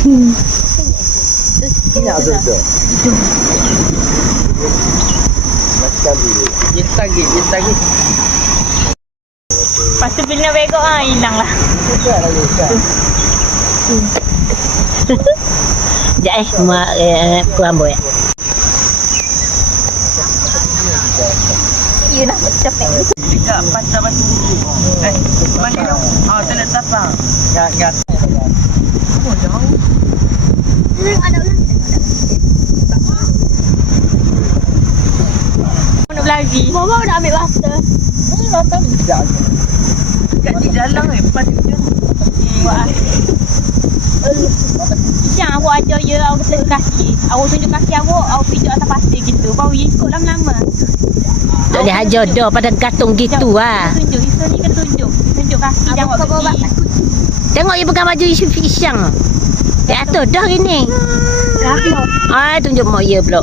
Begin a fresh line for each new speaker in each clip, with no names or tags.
Minyak tu tu. Nak sekali.
Instagi, Instagi.
Lepas tu bila nak begok ah hilang lah.
Kan.
Sekejap eh, mak eh, kurang boy.
Ya nak capek.
Dekat pasar batu bulu. Eh, mana tu? Ah, tak nak tapang.
Ngat ngat.
Nak berlari. Mama nak ambil water.
Tidak.
Dekat di dalam eh, pasal tu.
Buat. Yang awak ajar je awak tunjuk kaki. Awak tunjuk kaki awak, awak pijak atas pasir gitu. Baru dia ikut lama-lama.
Tak boleh hajar dah pada gantung gitu ah.
Tunjuk, itu ni kena tunjuk. Tunjuk kaki jangan awak pergi.
Tengok dia pegang baju isu Isyang. Dia atur dah gini. Ah, tunjuk mak ya pula.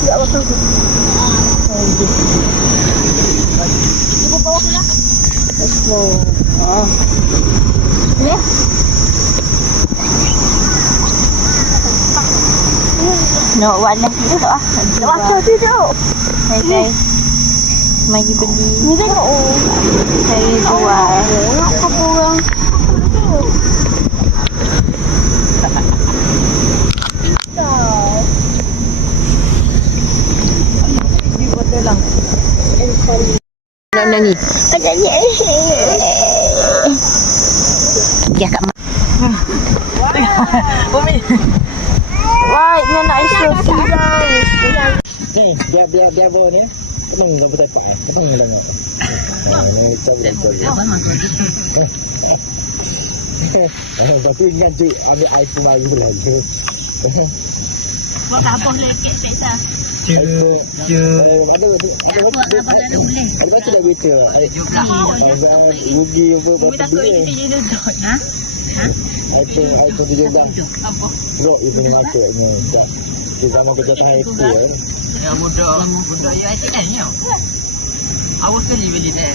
ni. Dalam ni. Ya, betul.
Nak warna tu tak ah. Water tu tu. Hai guys. Mari beli. Ni tengok. Saya jual. Nak apa orang?
Nak nangis. Dia kat mak.
Umi.
Wah, ni nak isu
Ni, biar biar biar bawa ni. Betul tak ya. Memang enggak enggak. Nah, ini cabai cabai. Ah, tapi ingat cik ambil air semari lagi.
Buat apa lekek peksa.
Ada ada ada ada baca dah berita lah. Ada rugi apa
Umi
berapa
takut
bila.
kita jadi duduk. Ha?
Item item tujuh belas. Bro itu mengaturnya. Dah. Di zaman kerja tahap itu ya.
Ya, budak. Budak ya, ITN ya. Awak sekali beli dah.